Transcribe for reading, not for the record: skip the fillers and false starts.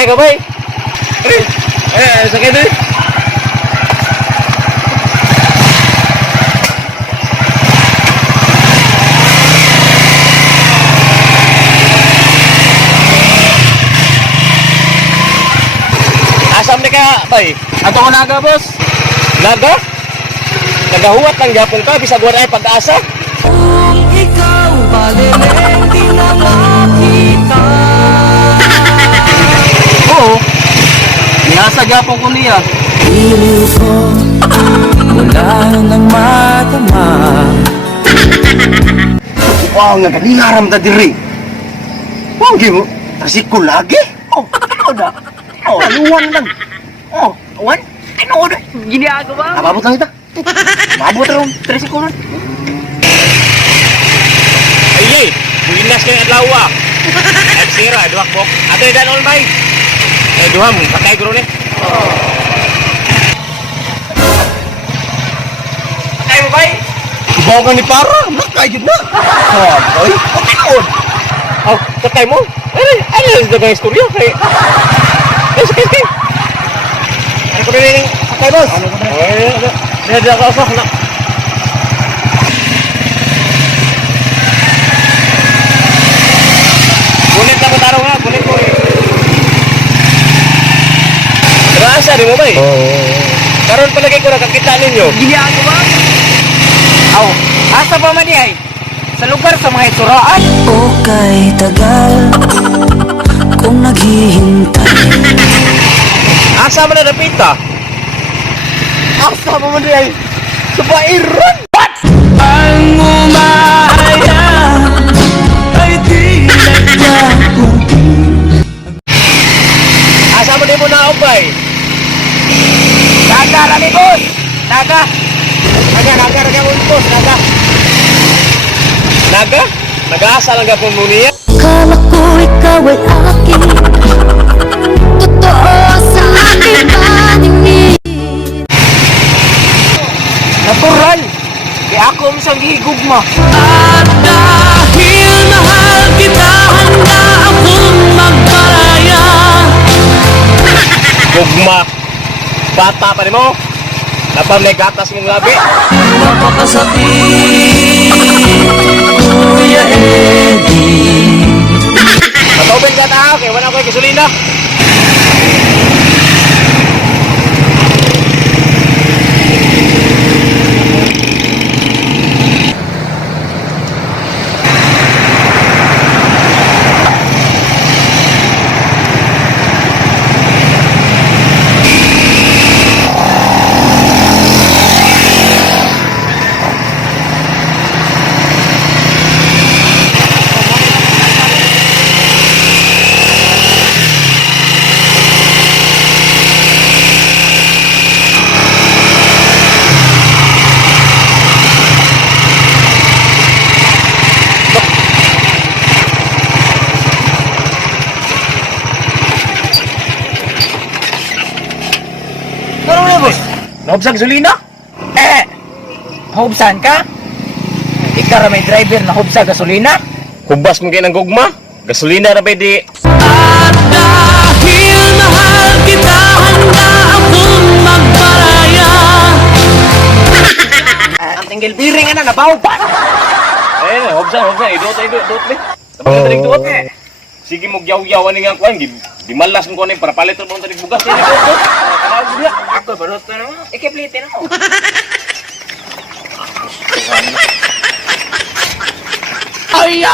Sakay ka, bay. Sakay din. Asam ni ka, bay? Ato ko naga, boss. Naga? Nagahuwat ng Japon ka, bisag wala ay pag-asa. Kung ikaw baliling di na makita. Oo. Nasa Japon ko niya. Iliw ko wala nang matama. Wow, nga ganina ramda diri. Wow, di mo. Tasik ko lagi. Oh, ano na? Oh, aluwan lang. Oh, awan? Ano na? Ginagawa. Ababot lang ita. Mabot rin. 3 sekundos. Ay, bulinas ka ng adlaw ah. F0, duwak bok. Ato yung danon bay. Duham, patay guro ni. Patay mo bay? Bawa ka ni para. Nakayod na. Ay, patay. Oh, patay mo? Ano yung dagang istorya? Sige. Ano ko rin patay boss? Ano ko rin? Bulit na mataro nga, bulit ko eh. Rasa di mo ba eh? Karon palagi ko nakakita ninyo. Ginagawa. Aw, asa pa man ay? Sa lugar sa mga itsuraan. Okay, tagal kung naghihintay. Asa man na napita? Asa mo man ay? Sa pairan. Ang umaya ay di nagkakuti. Asa mo di mo naubay? Naga rami, boss. Naga. Naga, boss, naga. Naga? Nag-aasa lang ka po mo niya? Kala ko ikaw ay akin, totoo sa aking paningin. Natural. Kaya ako misang gihigugma. At dahil mahal kita, handa akong magparaya. Gugma. Bata pa rin mo. Napam may gatas mong labi. Napakasakit, Kuya Eddie. Matubin ka tao, kaya wala ko yung gasolina. Ano na, boss? Naubsag gasolina? Hubsan ka? Ikaw ra may driver na hubsa gasolina? Hubas mo kayo ng gugma? Gasolina na ba di? At dahil mahal kita, handa akong magparaya. Ang tinggil piring na nabaw pa. Ayun, hubsag. Idot. Sabag ka tanig duot eh. Sige mo yaw-yawan nga kuhan. Di malas mo kuhan para palit mo tanig bugas. Ako barot na naman. Ikiplitin ako. Ay,